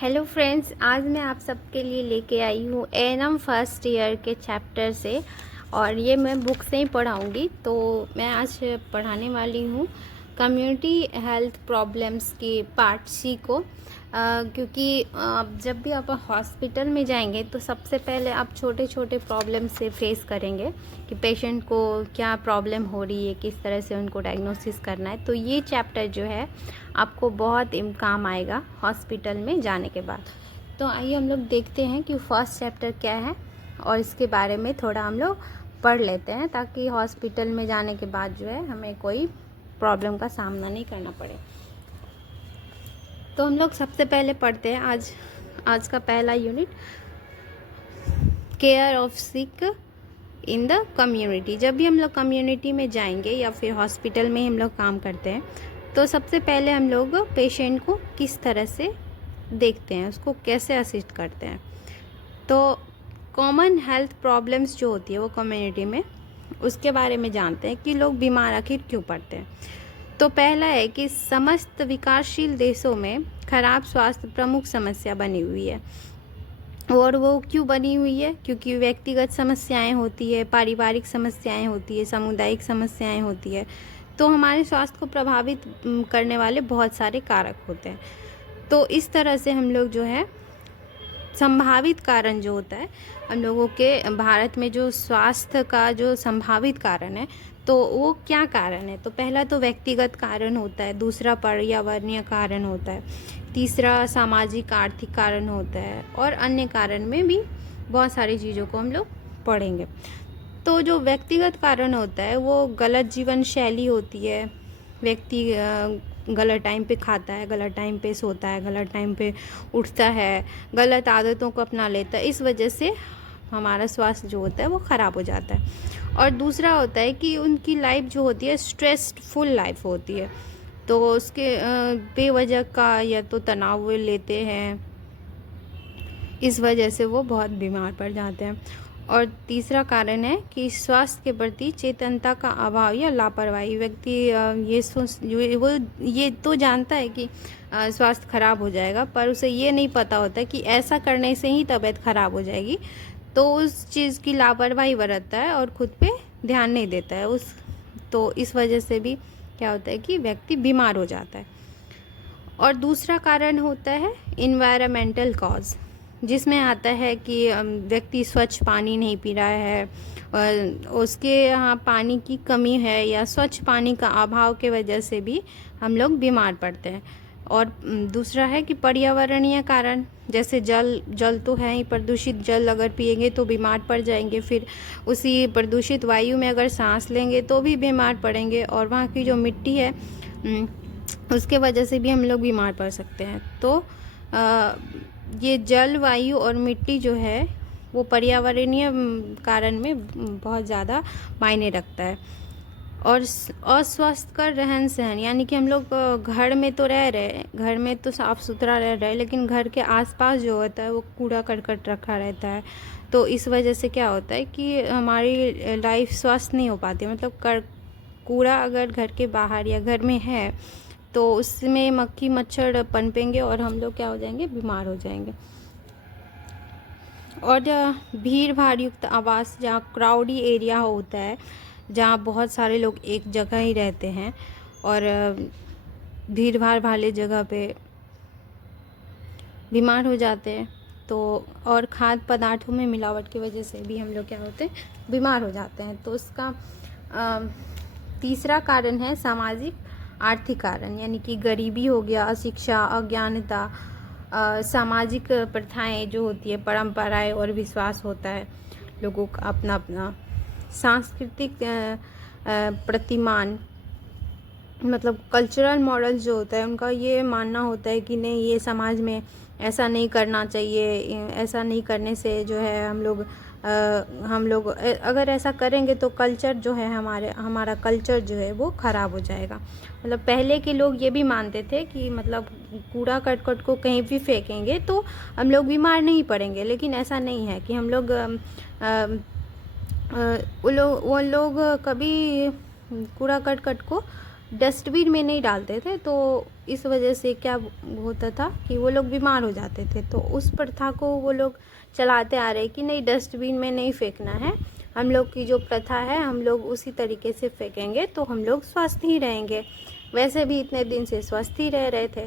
Hello friends, आज मैं आप सबके लिए लेके आई हूँ एएनएम फर्स्ट ईयर के चैप्टर से। और ये मैं बुक से ही पढ़ाऊँगी। तो मैं आज पढ़ाने वाली हूँ कम्युनिटी हेल्थ प्रॉब्लम्स की पार्ट सी को। क्योंकि जब भी आप हॉस्पिटल में जाएंगे तो सबसे पहले आप छोटे छोटे प्रॉब्लम से फेस करेंगे कि पेशेंट को क्या प्रॉब्लम हो रही है, किस तरह से उनको डायग्नोसिस करना है। तो ये चैप्टर जो है आपको बहुत काम आएगा हॉस्पिटल में जाने के बाद। तो आइए हम लोग देखते हैं कि फर्स्ट चैप्टर क्या है और इसके बारे में थोड़ा हम लोग पढ़ लेते हैं, ताकि हॉस्पिटल में जाने के बाद जो है हमें कोई प्रॉब्लम का सामना नहीं करना पड़े। तो हम लोग सबसे पहले पढ़ते हैं आज का पहला unit, care of sick in the community. जब भी हम लोग कम्युनिटी में जाएंगे या फिर हॉस्पिटल में हम लोग काम करते हैं तो सबसे पहले हम लोग पेशेंट को किस तरह से देखते हैं, उसको कैसे असिस्ट करते हैं। तो कॉमन हेल्थ प्रॉब्लम्स जो होती है वो कम्युनिटी में, उसके बारे में जानते हैं कि लोग बीमार आखिर क्यों पड़ते हैं। तो पहला है कि समस्त विकासशील देशों में खराब स्वास्थ्य प्रमुख समस्या बनी हुई है। और वो क्यों बनी हुई है? क्योंकि व्यक्तिगत समस्याएं होती है, पारिवारिक समस्याएं होती है, सामुदायिक समस्याएं होती है। तो हमारे स्वास्थ्य को प्रभावित करने वाले बहुत सारे कारक होते हैं। तो इस तरह से हम लोग जो है संभावित कारण जो होता है हम लोगों के भारत में, जो स्वास्थ्य का जो संभावित कारण है, तो वो क्या कारण है? तो पहला तो व्यक्तिगत कारण होता है, दूसरा पर्यावरणीय कारण होता है, तीसरा सामाजिक आर्थिक कारण होता है, और अन्य कारण में भी बहुत सारी चीज़ों को हम लोग पढ़ेंगे। तो जो व्यक्तिगत कारण होता है वो गलत जीवन शैली होती है। व्यक्ति गलत टाइम पे खाता है, गलत टाइम पे सोता है, गलत टाइम पे उठता है, गलत आदतों को अपना लेता है। इस वजह से हमारा स्वास्थ्य जो होता है वो ख़राब हो जाता है। और दूसरा होता है कि उनकी लाइफ जो होती है स्ट्रेसफुल लाइफ होती है, तो उसके बेवजह का या तो तनाव वो लेते हैं, इस वजह से वो बहुत बीमार पड़ जाते हैं। और तीसरा कारण है कि स्वास्थ्य के प्रति चेतनता का अभाव या लापरवाही। व्यक्ति ये तो जानता है कि स्वास्थ्य खराब हो जाएगा, पर उसे ये नहीं पता होता कि ऐसा करने से ही तबीयत खराब हो जाएगी। तो उस चीज़ की लापरवाही बरतता है और खुद पे ध्यान नहीं देता है तो इस वजह से भी क्या होता है कि व्यक्ति बीमार हो जाता है। और दूसरा कारण होता है इन्वायरमेंटल कॉज, जिसमें आता है कि व्यक्ति स्वच्छ पानी नहीं पी रहा है, और उसके यहाँ पानी की कमी है या स्वच्छ पानी का अभाव के वजह से भी हम लोग बीमार पड़ते हैं। और दूसरा है कि पर्यावरणीय कारण, जैसे जल तो है ही, प्रदूषित जल अगर पिएंगे तो बीमार पड़ जाएंगे, फिर उसी प्रदूषित वायु में अगर सांस लेंगे तो भी बीमार पड़ेंगे, और वहाँ की जो मिट्टी है उसके वजह से भी हम लोग बीमार पड़ सकते हैं। तो ये जल, वायु और मिट्टी जो है वो पर्यावरणीय कारण में बहुत ज़्यादा मायने रखता है। और अस्वास्थ्यकर रहन सहन, यानी कि हम लोग घर में तो रह रहे, घर में तो साफ़ सुथरा रह रहे, लेकिन घर के आसपास जो होता है वो कूड़ा करकट रखा रहता है। तो इस वजह से क्या होता है कि हमारी लाइफ स्वस्थ नहीं हो पाती। मतलब कूड़ा अगर घर के बाहर या घर में है तो उसमें मक्खी मच्छर पनपेंगे और हम लोग क्या हो जाएंगे, बीमार हो जाएंगे। और भीड़ भाड़ युक्त आवास, जहाँ क्राउडी एरिया होता है, जहाँ बहुत सारे लोग एक जगह ही रहते हैं और भीड़ भाड़ वाले जगह पे बीमार हो जाते हैं। तो और खाद्य पदार्थों में मिलावट की वजह से भी हम लोग क्या होते हैं, बीमार हो जाते हैं। तो उसका तीसरा कारण है सामाजिक आर्थिक कारण, यानी कि गरीबी हो गया, अशिक्षा, अज्ञानता, सामाजिक प्रथाएं जो होती है, परंपराएं और विश्वास होता है लोगों का अपना अपना। सांस्कृतिक प्रतिमान, मतलब कल्चरल मॉडल जो होता है उनका ये मानना होता है कि नहीं, ये समाज में ऐसा नहीं करना चाहिए, ऐसा नहीं करने से जो है हम लोग अगर ऐसा करेंगे तो कल्चर जो है हमारा कल्चर जो है वो ख़राब हो जाएगा। मतलब पहले के लोग ये भी मानते थे कि मतलब कूड़ा करकट को कहीं भी फेंकेंगे तो हम लोग बीमार नहीं पड़ेंगे, लेकिन ऐसा नहीं है कि हम लोग वो लोग कभी कूड़ा करकट को डस्टबिन में नहीं डालते थे, तो इस वजह से क्या होता था कि वो लोग बीमार हो जाते थे। तो उस प्रथा को वो लोग चलाते आ रहे कि नहीं, डस्टबिन में नहीं फेंकना है, हम लोग की जो प्रथा है हम लोग उसी तरीके से फेंकेंगे तो हम लोग स्वस्थ ही रहेंगे। वैसे भी इतने दिन से स्वस्थ ही रह रहे थे।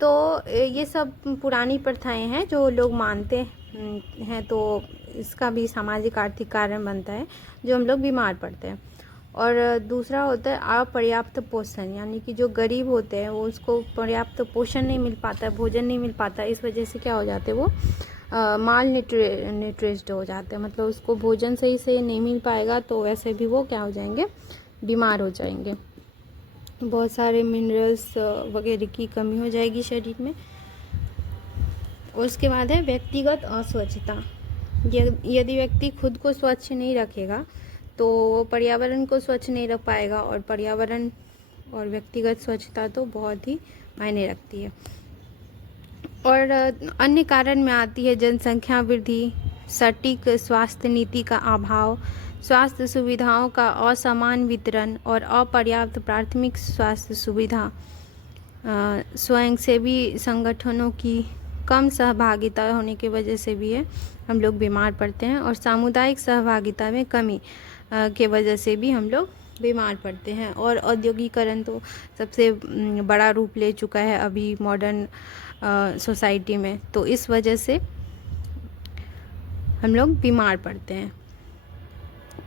तो ये सब पुरानी प्रथाएं हैं जो लोग मानते हैं, तो इसका भी सामाजिक आर्थिक कारण बनता है जो हम लोग बीमार पड़ते हैं। और दूसरा होता है अपर्याप्त पोषण, यानी कि जो गरीब होते हैं वो उसको पर्याप्त पोषण नहीं मिल पाता, भोजन नहीं मिल पाता। इस वजह से क्या हो जाते हैं, वो माल न्यूट्रिस्ड हो जाते हैं, मतलब उसको भोजन सही से नहीं मिल पाएगा तो वैसे भी वो क्या हो जाएंगे, बीमार हो जाएंगे। बहुत सारे मिनरल्स वगैरह की कमी हो जाएगी शरीर में। उसके बाद है व्यक्तिगत अस्वच्छता। यदि व्यक्ति खुद को स्वच्छ नहीं रखेगा तो वो पर्यावरण को स्वच्छ नहीं रख पाएगा, और पर्यावरण और व्यक्तिगत स्वच्छता तो बहुत ही मायने रखती है। और अन्य कारण में आती है जनसंख्या वृद्धि, सटीक स्वास्थ्य नीति का अभाव, स्वास्थ्य सुविधाओं का असमान वितरण और अपर्याप्त प्राथमिक स्वास्थ्य सुविधा, स्वयंसेवी संगठनों की कम सहभागिता होने की वजह से भी है हम लोग बीमार पड़ते हैं, और सामुदायिक सहभागिता में कमी के वजह से भी हम लोग बीमार पड़ते हैं। और औद्योगिकरण तो सबसे बड़ा रूप ले चुका है अभी मॉडर्न सोसाइटी में, तो इस वजह से हम लोग बीमार पड़ते हैं।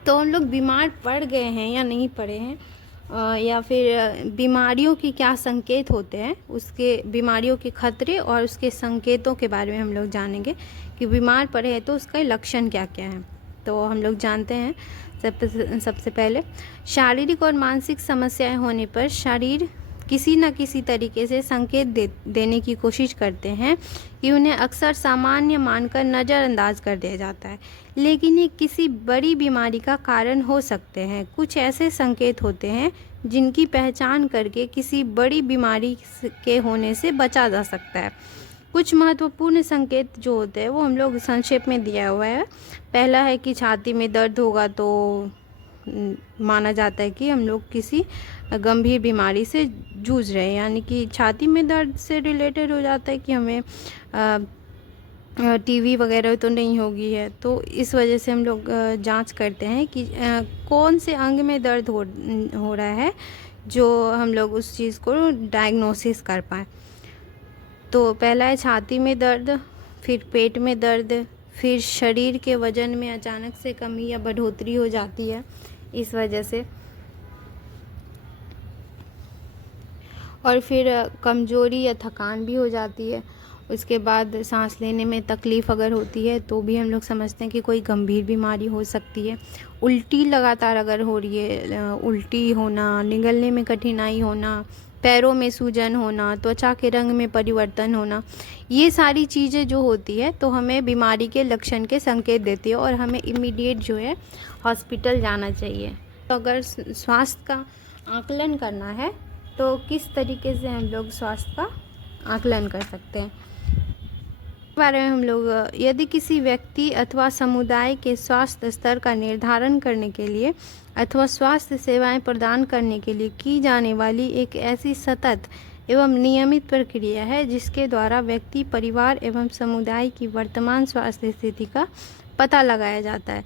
तो हम लोग बीमार पड़ गए हैं या नहीं पड़े हैं, या फिर बीमारियों की क्या संकेत होते हैं, उसके बीमारियों के खतरे और उसके संकेतों के बारे में हम लोग जानेंगे कि बीमार पड़े हैं तो उसका लक्षण क्या क्या है। तो हम लोग जानते हैं सबसे पहले शारीरिक और मानसिक समस्याएं होने पर शरीर किसी न किसी तरीके से संकेत देने की कोशिश करते हैं कि उन्हें अक्सर सामान्य मानकर नज़रअंदाज कर दिया जाता है, लेकिन ये किसी बड़ी बीमारी का कारण हो सकते हैं। कुछ ऐसे संकेत होते हैं जिनकी पहचान करके किसी बड़ी बीमारी के होने से बचा जा सकता है। कुछ महत्वपूर्ण संकेत जो होते हैं वो हम लोग संक्षेप में दिया हुआ है। पहला है कि छाती में दर्द होगा तो माना जाता है कि हम लोग किसी गंभीर बीमारी से जूझ रहे हैं, यानी कि छाती में दर्द से रिलेटेड हो जाता है कि हमें टीवी वगैरह तो नहीं होगी है। तो इस वजह से हम लोग जांच करते हैं कि कौन से अंग में दर्द हो रहा है, जो हम लोग उस चीज़ को डायग्नोसिस कर पाएँ। तो पहला है छाती में दर्द, फिर पेट में दर्द, फिर शरीर के वजन में अचानक से कमी या बढ़ोतरी हो जाती है इस वजह से, और फिर कमज़ोरी या थकान भी हो जाती है। उसके बाद सांस लेने में तकलीफ़ अगर होती है तो भी हम लोग समझते हैं कि कोई गंभीर बीमारी हो सकती है। उल्टी लगातार अगर हो रही है, उल्टी होना, निगलने में कठिनाई होना, पैरों में सूजन होना, त्वचा के रंग में परिवर्तन होना, ये सारी चीज़ें जो होती है तो हमें बीमारी के लक्षण के संकेत देती है और हमें इमीडिएट जो है हॉस्पिटल जाना चाहिए। तो अगर स्वास्थ्य का आकलन करना है तो किस तरीके से हम लोग स्वास्थ्य का आकलन कर सकते हैं, बारे में हम लोग यदि किसी व्यक्ति अथवा समुदाय के स्वास्थ्य स्तर का निर्धारण करने के लिए अथवा स्वास्थ्य सेवाएं प्रदान करने के लिए की जाने वाली एक ऐसी सतत एवं नियमित प्रक्रिया है जिसके द्वारा व्यक्ति, परिवार एवं समुदाय की वर्तमान स्वास्थ्य स्थिति का पता लगाया जाता है।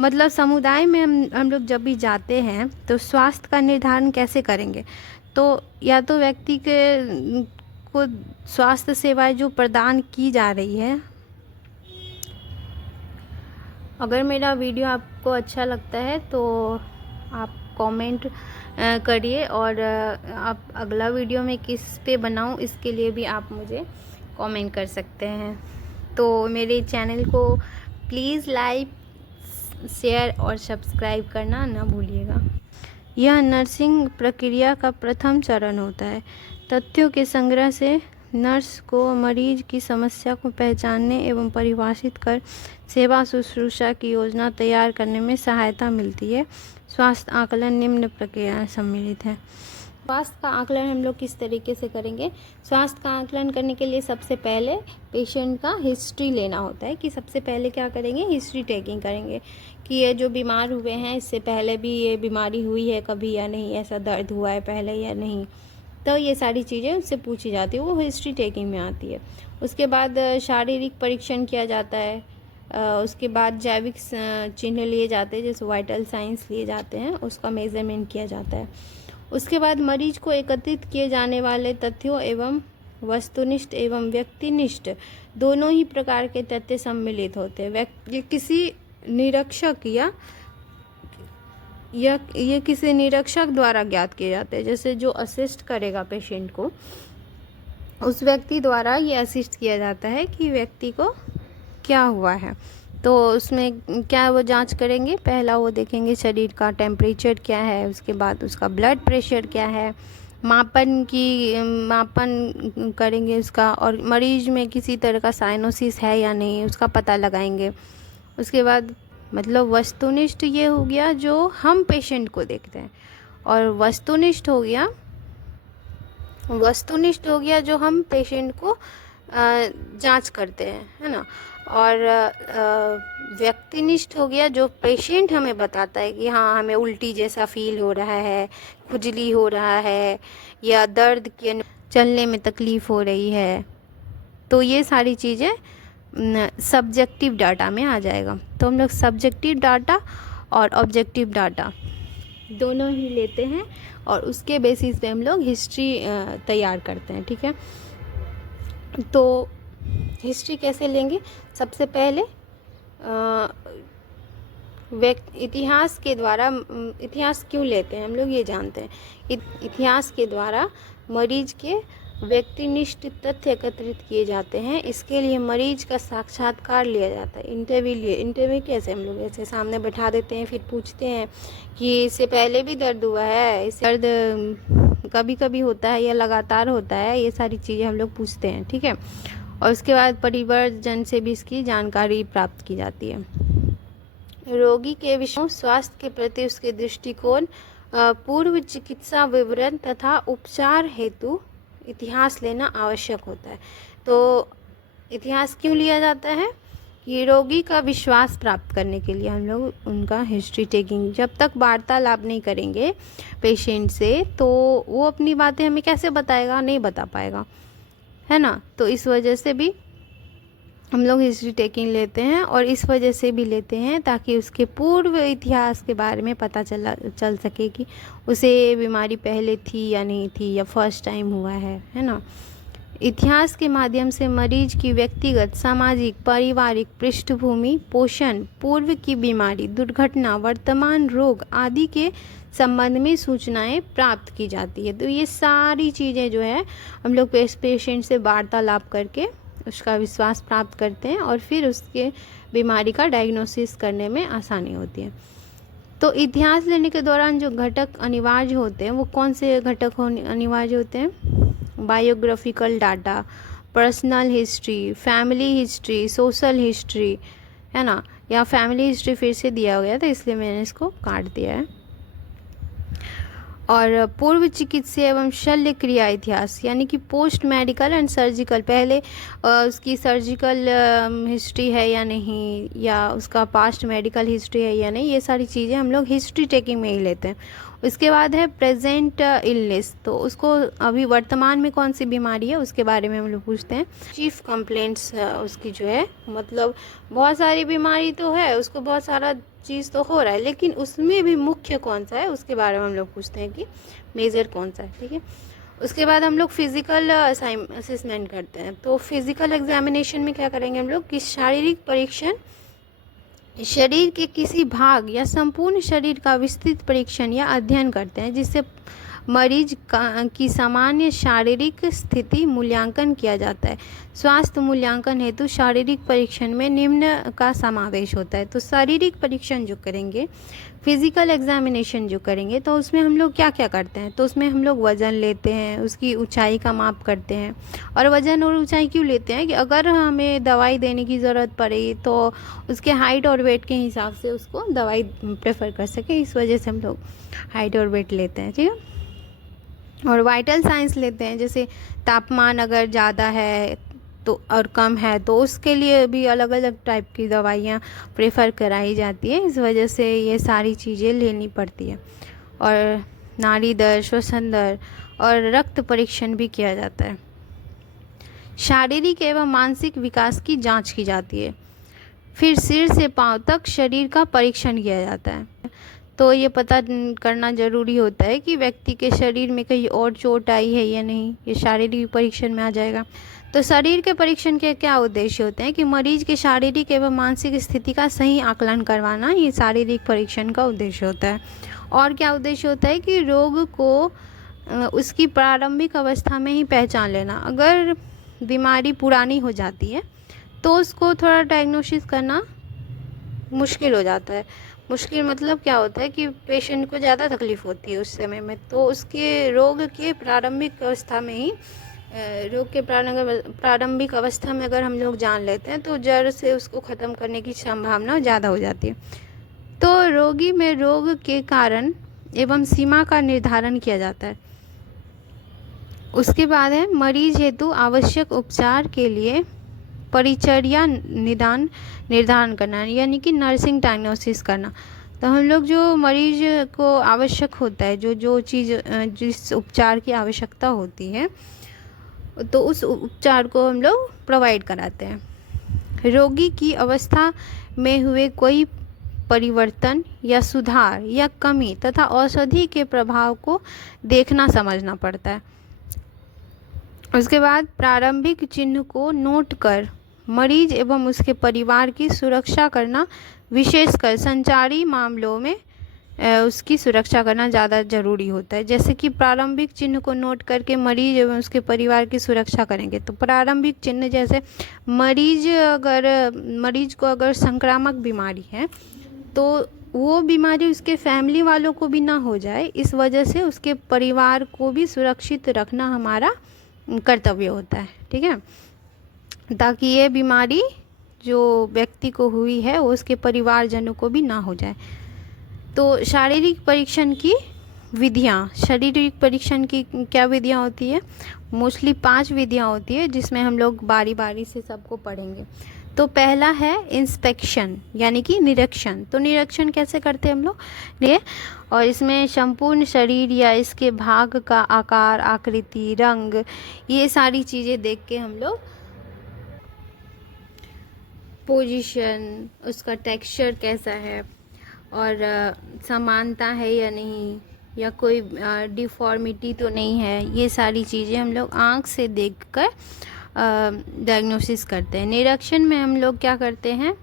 मतलब समुदाय में हम लोग जब भी जाते हैं तो स्वास्थ्य का निर्धारण कैसे करेंगे, तो या तो व्यक्ति के को स्वास्थ्य सेवाएं जो प्रदान की जा रही है। अगर मेरा वीडियो आपको अच्छा लगता है तो आप कमेंट करिए, और आप अगला वीडियो में किस पे बनाऊं इसके लिए भी आप मुझे कमेंट कर सकते हैं। तो मेरे चैनल को प्लीज़ लाइक, शेयर और सब्सक्राइब करना ना भूलिएगा। यह नर्सिंग प्रक्रिया का प्रथम चरण होता है। तथ्यों के संग्रह से नर्स को मरीज की समस्या को पहचानने एवं परिभाषित कर सेवा शुश्रूषा की योजना तैयार करने में सहायता मिलती है। स्वास्थ्य आकलन निम्न प्रक्रिया सम्मिलित है। स्वास्थ्य का आकलन हम लोग किस तरीके से करेंगे? स्वास्थ्य का आकलन करने के लिए सबसे पहले पेशेंट का हिस्ट्री लेना होता है कि सबसे पहले क्या करेंगे, हिस्ट्री टेकिंग करेंगे कि ये जो बीमार हुए हैं इससे पहले भी ये बीमारी हुई है कभी या नहीं, ऐसा दर्द हुआ है पहले या नहीं। तो ये सारी चीज़ें उससे पूछी जाती है, वो हिस्ट्री टेकिंग में आती है। उसके बाद शारीरिक परीक्षण किया जाता है। उसके बाद जैविक चिन्ह लिए जाते हैं, जैसे वाइटल साइंस लिए जाते हैं, उसका मेजरमेंट किया जाता है। उसके बाद मरीज को एकत्रित किए जाने वाले तथ्यों एवं वस्तुनिष्ठ एवं व्यक्तिनिष्ठ दोनों ही प्रकार के तथ्य सम्मिलित होते हैं। ये किसी निरीक्षक या ये किसी निरीक्षक द्वारा ज्ञात किए जाते हैं। जैसे जो असिस्ट करेगा पेशेंट को, उस व्यक्ति द्वारा ये असिस्ट किया जाता है कि व्यक्ति को क्या हुआ है। तो उसमें क्या वो जांच करेंगे, पहला वो देखेंगे शरीर का टेम्परेचर क्या है, उसके बाद उसका ब्लड प्रेशर क्या है, मापन करेंगे उसका, और मरीज में किसी तरह का साइनोसिस है या नहीं उसका पता लगाएंगे। उसके बाद मतलब वस्तुनिष्ठ ये हो गया जो हम पेशेंट को देखते हैं, और वस्तुनिष्ठ हो गया जो हम पेशेंट को जांच करते हैं, है ना। और व्यक्तिनिष्ठ हो गया जो पेशेंट हमें बताता है कि हाँ हमें उल्टी जैसा फील हो रहा है, खुजली हो रहा है, या दर्द के चलने में तकलीफ़ हो रही है। तो ये सारी चीज़ें सब्जेक्टिव डाटा में आ जाएगा। तो हम लोग सब्जेक्टिव डाटा और ऑब्जेक्टिव डाटा दोनों ही लेते हैं, और उसके बेसिस पे हम लोग हिस्ट्री तैयार करते हैं, ठीक है। तो हिस्ट्री कैसे लेंगे? सबसे पहले इतिहास के द्वारा, इतिहास क्यों लेते हैं हम लोग ये जानते हैं। इतिहास के द्वारा मरीज के व्यक्तिनिष्ठ तथ्य एकत्रित किए जाते हैं। इसके लिए मरीज का साक्षात्कार लिया जाता है, इंटरव्यू कैसे, हम लोग ऐसे सामने बैठा देते हैं, फिर पूछते हैं कि इससे पहले भी दर्द हुआ है, इससे दर्द कभी कभी होता है या लगातार होता है, ये सारी चीज़ें हम लोग पूछते हैं, ठीक है। और उसके बाद परिवारजन से भी इसकी जानकारी प्राप्त की जाती है। रोगी के विषयों स्वास्थ्य के प्रति उसके दृष्टिकोण, पूर्व चिकित्सा विवरण तथा उपचार हेतु इतिहास लेना आवश्यक होता है। तो इतिहास क्यों लिया जाता है कि रोगी का विश्वास प्राप्त करने के लिए हम लोग उनका हिस्ट्री टेकिंग, जब तक वार्तालाप नहीं करेंगे पेशेंट से तो वो अपनी बातें हमें कैसे बताएगा, नहीं बता पाएगा, है ना। तो इस वजह से भी हम लोग हिस्ट्री टेकिंग लेते हैं, और इस वजह से भी लेते हैं ताकि उसके पूर्व इतिहास के बारे में पता चल सके कि उसे ये बीमारी पहले थी या नहीं थी, या फर्स्ट टाइम हुआ है ना। इतिहास के माध्यम से मरीज की व्यक्तिगत, सामाजिक, पारिवारिक पृष्ठभूमि, पोषण, पूर्व की बीमारी, दुर्घटना, वर्तमान रोग आदि के संबंध में सूचनाएं प्राप्त की जाती है। तो ये सारी चीज़ें जो है हम लोग पेशेंट से वार्तालाप करके उसका विश्वास प्राप्त करते हैं, और फिर उसके बीमारी का डायग्नोसिस करने में आसानी होती है। तो इतिहास लेने के दौरान जो घटक अनिवार्य होते हैं वो कौन से घटक अनिवार्य होते हैं? Biographical data, personal history, family history, social history, है ना। या फैमिली हिस्ट्री फिर से दिया गया था इसलिए मैंने इसको काट दिया है। और पूर्व चिकित्सीय एवं शल्य क्रिया इतिहास, यानी कि पोस्ट मेडिकल एंड सर्जिकल, पहले उसकी सर्जिकल हिस्ट्री है या नहीं, या उसका पास्ट मेडिकल हिस्ट्री है या नहीं, ये सारी चीज़ें हम लोग हिस्ट्री टेकिंग में ही लेते हैं। उसके बाद है प्रेजेंट इलनेस, तो उसको अभी वर्तमान में कौन सी बीमारी है उसके बारे में हम लोग पूछते हैं। चीफ कंप्लेंट्स उसकी जो है, मतलब बहुत सारी बीमारी तो है, उसको बहुत सारा चीज़ तो हो रहा है, लेकिन उसमें भी मुख्य कौन सा है उसके बारे में हम लोग पूछते हैं कि मेजर कौन सा है, ठीक है। उसके बाद हम लोग फिजिकल असेसमेंट करते हैं। तो फिजिकल एग्जामिनेशन में क्या करेंगे हम लोग कि शारीरिक परीक्षण, शरीर के किसी भाग या संपूर्ण शरीर का विस्तृत परीक्षण या अध्ययन करते हैं, जिससे मरीज की सामान्य शारीरिक स्थिति मूल्यांकन किया जाता है। स्वास्थ्य मूल्यांकन हेतु शारीरिक परीक्षण में निम्न का समावेश होता है। तो शारीरिक परीक्षण जो करेंगे, फिजिकल एग्जामिनेशन जो करेंगे, तो उसमें हम लोग क्या क्या करते हैं? तो उसमें हम लोग वज़न लेते हैं, उसकी ऊंचाई का माप करते हैं। और वज़न और ऊंचाई क्यों लेते हैं कि अगर हमें दवाई देने की ज़रूरत पड़े तो उसके हाइट और वेट के हिसाब से उसको दवाई प्रेफर कर सके, इस वजह से हम लोग हाइट और वेट लेते हैं, ठीक है। और वाइटल साइंस लेते हैं, जैसे तापमान अगर ज़्यादा है तो और कम है तो उसके लिए भी अलग अलग टाइप की दवाइयाँ प्रेफर कराई जाती है। इस वजह से ये सारी चीज़ें लेनी पड़ती है। और नाड़ी दर, श्वसन दर और रक्त परीक्षण भी किया जाता है। शारीरिक एवं मानसिक विकास की जांच की जाती है। फिर सिर से पांव तक शरीर का परीक्षण किया जाता है। तो ये पता करना ज़रूरी होता है कि व्यक्ति के शरीर में कहीं और चोट आई है या नहीं, ये शारीरिक परीक्षण में आ जाएगा। तो शरीर के परीक्षण के क्या उद्देश्य होते हैं कि मरीज के शारीरिक एवं मानसिक स्थिति का सही आकलन करवाना, ये शारीरिक परीक्षण का उद्देश्य होता है। और क्या उद्देश्य होता है कि रोग को उसकी प्रारंभिक अवस्था में ही पहचान लेना। अगर बीमारी पुरानी हो जाती है तो उसको थोड़ा डायग्नोसिस करना मुश्किल हो जाता है। मुश्किल मतलब क्या होता है कि पेशेंट को ज़्यादा तकलीफ़ होती है उस समय में। तो उसके रोग के प्रारंभिक अवस्था में ही रोग के प्रारंभिक अवस्था में अगर हम लोग जान लेते हैं तो जड़ से उसको ख़त्म करने की संभावना ज़्यादा हो जाती है। तो रोगी में रोग के कारण एवं सीमा का निर्धारण किया जाता है। उसके बाद है मरीज हेतु आवश्यक उपचार के लिए परिचर्या निदान निर्धारण करना, यानी कि नर्सिंग डायग्नोसिस करना। तो हम लोग जो मरीज को आवश्यक होता है, जो चीज़ जिस उपचार की आवश्यकता होती है तो उस उपचार को हम लोग प्रोवाइड कराते हैं। रोगी की अवस्था में हुए कोई परिवर्तन या सुधार या कमी तथा औषधि के प्रभाव को देखना समझना पड़ता है। उसके बाद प्रारंभिक चिन्ह को नोट कर मरीज एवं उसके परिवार की सुरक्षा करना, विशेषकर संचारी मामलों में उसकी सुरक्षा करना ज़्यादा ज़रूरी होता है। जैसे कि प्रारंभिक चिन्ह को नोट करके मरीज एवं उसके परिवार की सुरक्षा करेंगे। तो प्रारंभिक चिन्ह जैसे मरीज को अगर संक्रामक बीमारी है तो वो बीमारी उसके फैमिली वालों को भी ना हो जाए, इस वजह से उसके परिवार को भी सुरक्षित रखना हमारा कर्तव्य होता है। ठीक है, ताकि ये बीमारी जो व्यक्ति को हुई है वो उसके परिवारजनों को भी ना हो जाए। तो शारीरिक परीक्षण की विधियाँ, शारीरिक परीक्षण की क्या विधियाँ होती है? मोस्टली 5 विधियाँ होती है, जिसमें हम लोग बारी बारी से सबको पढ़ेंगे। तो पहला है इंस्पेक्शन, यानी कि निरीक्षण। तो निरीक्षण कैसे करते हैं हम लोग ये, और इसमें संपूर्ण शरीर या इसके भाग का आकार, आकृति, रंग, ये सारी चीज़ें देख के हम लोग पोजीशन, उसका टेक्सचर कैसा है और समानता है या नहीं, या कोई डिफॉर्मिटी तो नहीं है, ये सारी चीज़ें हम लोग आँख से देखकर डायग्नोसिस करते हैं। निरीक्षण में हम लोग क्या करते हैं,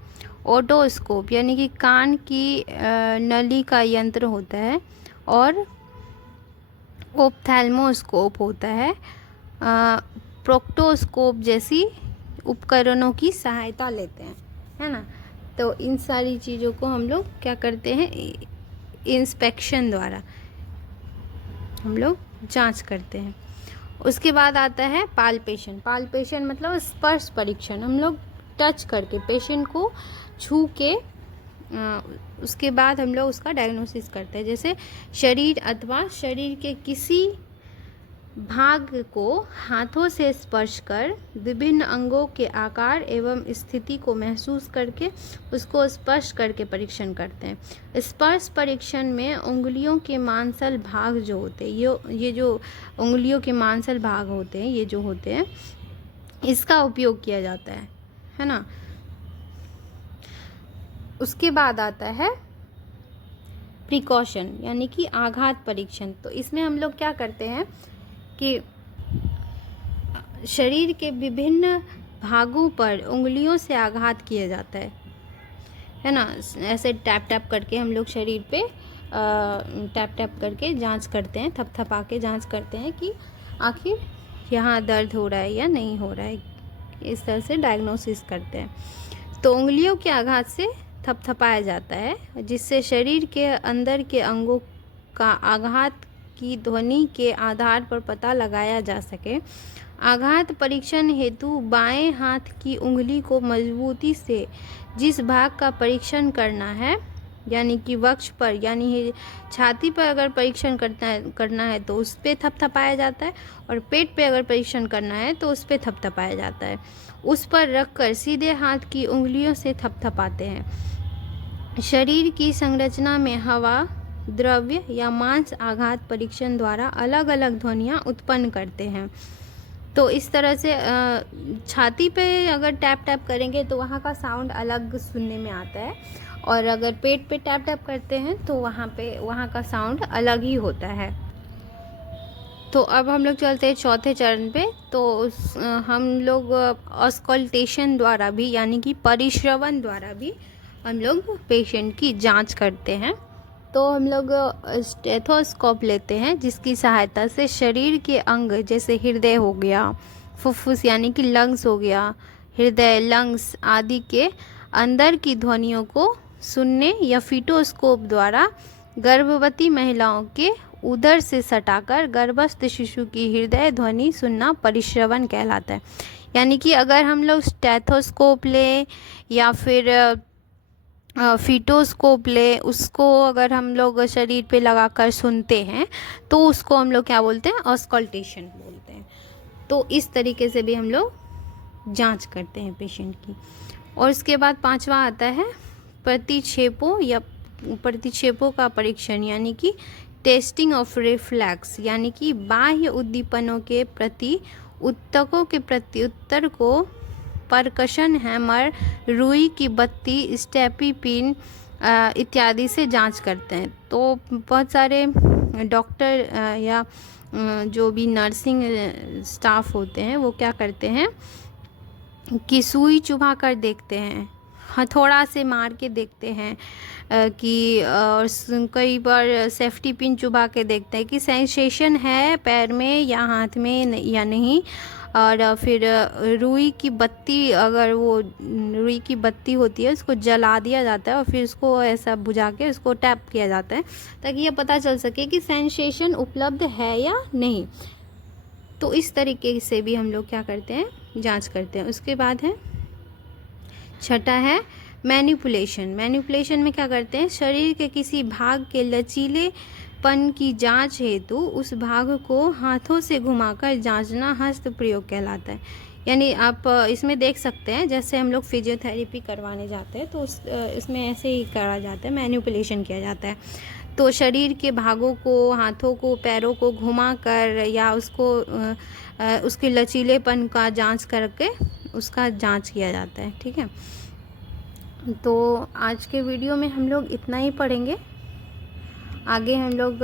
ओटोस्कोप यानी कि कान की नली का यंत्र होता है, और ओप्थेल्मोस्कोप होता है, प्रोक्टोस्कोप जैसी उपकरणों की सहायता लेते हैं, है ना। तो इन सारी चीज़ों को हम लोग क्या करते हैं, इंस्पेक्शन द्वारा हम लोग जांच करते हैं। उसके बाद आता है पाल्पेशन। पाल्पेशन मतलब स्पर्श परीक्षण, हम लोग टच करके पेशेंट को छू के उसके बाद हम लोग उसका डायग्नोसिस करते हैं। जैसे शरीर अथवा शरीर के किसी भाग को हाथों से स्पर्श कर विभिन्न अंगों के आकार एवं स्थिति को महसूस करके उसको स्पर्श करके परीक्षण करते हैं। स्पर्श परीक्षण में उंगलियों के मांसल भाग जो होते हैं, ये जो उंगलियों के मांसल भाग होते हैं, ये जो होते हैं, इसका उपयोग किया जाता है ना। उसके बाद आता है प्रिकॉशन, यानी कि आघात परीक्षण। तो इसमें हम लोग क्या करते हैं कि शरीर के विभिन्न भागों पर उंगलियों से आघात किया जाता है ना। ऐसे टैप टैप करके हम लोग शरीर पे टैप टैप करके जांच करते हैं, थपथपा के जांच करते हैं कि आखिर यहाँ दर्द हो रहा है या नहीं हो रहा है। इस तरह से डायग्नोसिस करते हैं। तो उंगलियों के आघात से थपथपाया जाता है, जिससे शरीर के अंदर के अंगों का आघात की ध्वनि के आधार पर पता लगाया जा सके। आघात परीक्षण हेतु बाएं हाथ की उंगली को मजबूती से जिस भाग का परीक्षण करना है यानी कि वक्ष पर यानी छाती पर अगर परीक्षण करना है तो उस पर थपथपाया जाता है, और पेट पे अगर परीक्षण करना है तो उस पर थपथपाया जाता है। उस पर रखकर सीधे हाथ की उंगलियों से थपथपाते हैं। शरीर की संरचना में हवा, द्रव्य या मांस आघात परीक्षण द्वारा अलग अलग ध्वनियाँ उत्पन्न करते हैं। तो इस तरह से छाती पे अगर टैप टैप करेंगे तो वहाँ का साउंड अलग सुनने में आता है, और अगर पेट पे टैप टैप करते हैं तो वहाँ का साउंड अलग ही होता है। तो अब हम लोग चलते हैं चौथे चरण पे। तो हम लोग ऑस्कल्टेशन द्वारा भी यानी कि परिश्रवण द्वारा भी हम लोग पेशेंट की जांच करते हैं। तो हम लोग स्टेथोस्कोप लेते हैं, जिसकी सहायता से शरीर के अंग जैसे हृदय हो गया, फुफ्फुस यानी कि लंग्स हो गया, हृदय, लंग्स आदि के अंदर की ध्वनियों को सुनने या फीटोस्कोप द्वारा गर्भवती महिलाओं के उदर से सटाकर गर्भस्थ शिशु की हृदय ध्वनि सुनना परिश्रवण कहलाता है। यानी कि अगर हम लोग स्टेथोस्कोप लें या फिर फीटोस्कोप ले, उसको अगर हम लोग शरीर पे लगाकर सुनते हैं तो उसको हम लोग क्या बोलते हैं, ऑस्कल्टेशन बोलते हैं। तो इस तरीके से भी हम लोग जांच करते हैं पेशेंट की। और उसके बाद पांचवा आता है प्रतिक्षेपों या प्रतिक्षेपों का परीक्षण, यानी कि टेस्टिंग ऑफ रिफ्लेक्स, यानी कि बाह्य उद्दीपनों के प्रति उत्तकों के प्रत्युत्तर को परकशन हैमर, रुई की बत्ती, स्टेपी पिन इत्यादि से जांच करते हैं। तो बहुत सारे डॉक्टर या जो भी नर्सिंग स्टाफ होते हैं वो क्या करते हैं कि सुई चुभा कर देखते हैं, हथौड़ा से मार के देखते हैं कि कई बार सेफ्टी पिन चुभा के देखते हैं कि सेंसेशन है पैर में या हाथ में या नहीं। और फिर रुई की बत्ती, अगर वो रुई की बत्ती होती है उसको जला दिया जाता है और फिर उसको ऐसा बुझा के उसको टैप किया जाता है ताकि ये पता चल सके कि सेंसेशन उपलब्ध है या नहीं। तो इस तरीके से भी हम लोग क्या करते हैं, जांच करते हैं। उसके बाद है छठा है मैनिपुलेशन। मैनिपुलेशन में क्या करते हैं, शरीर के किसी भाग के लचीलेपन की जांच हेतु उस भाग को हाथों से घुमाकर जांचना हस्त प्रयोग कहलाता है। यानी आप इसमें देख सकते हैं जैसे हम लोग फिजियोथेरेपी करवाने जाते हैं तो इसमें ऐसे ही करा जाता है, मैनिपुलेशन किया जाता है। तो शरीर के भागों को, हाथों को, पैरों को घुमाकर या उसको उसके लचीलेपन का जांच करके उसका जांच किया जाता है। ठीक है, तो आज के वीडियो में हम लोग इतना ही पढ़ेंगे। आगे हम लोग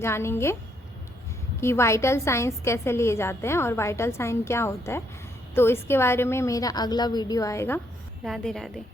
जानेंगे कि वाइटल साइंस कैसे लिए जाते हैं और वाइटल साइन क्या होता है। तो इसके बारे में मेरा अगला वीडियो आएगा। राधे राधे।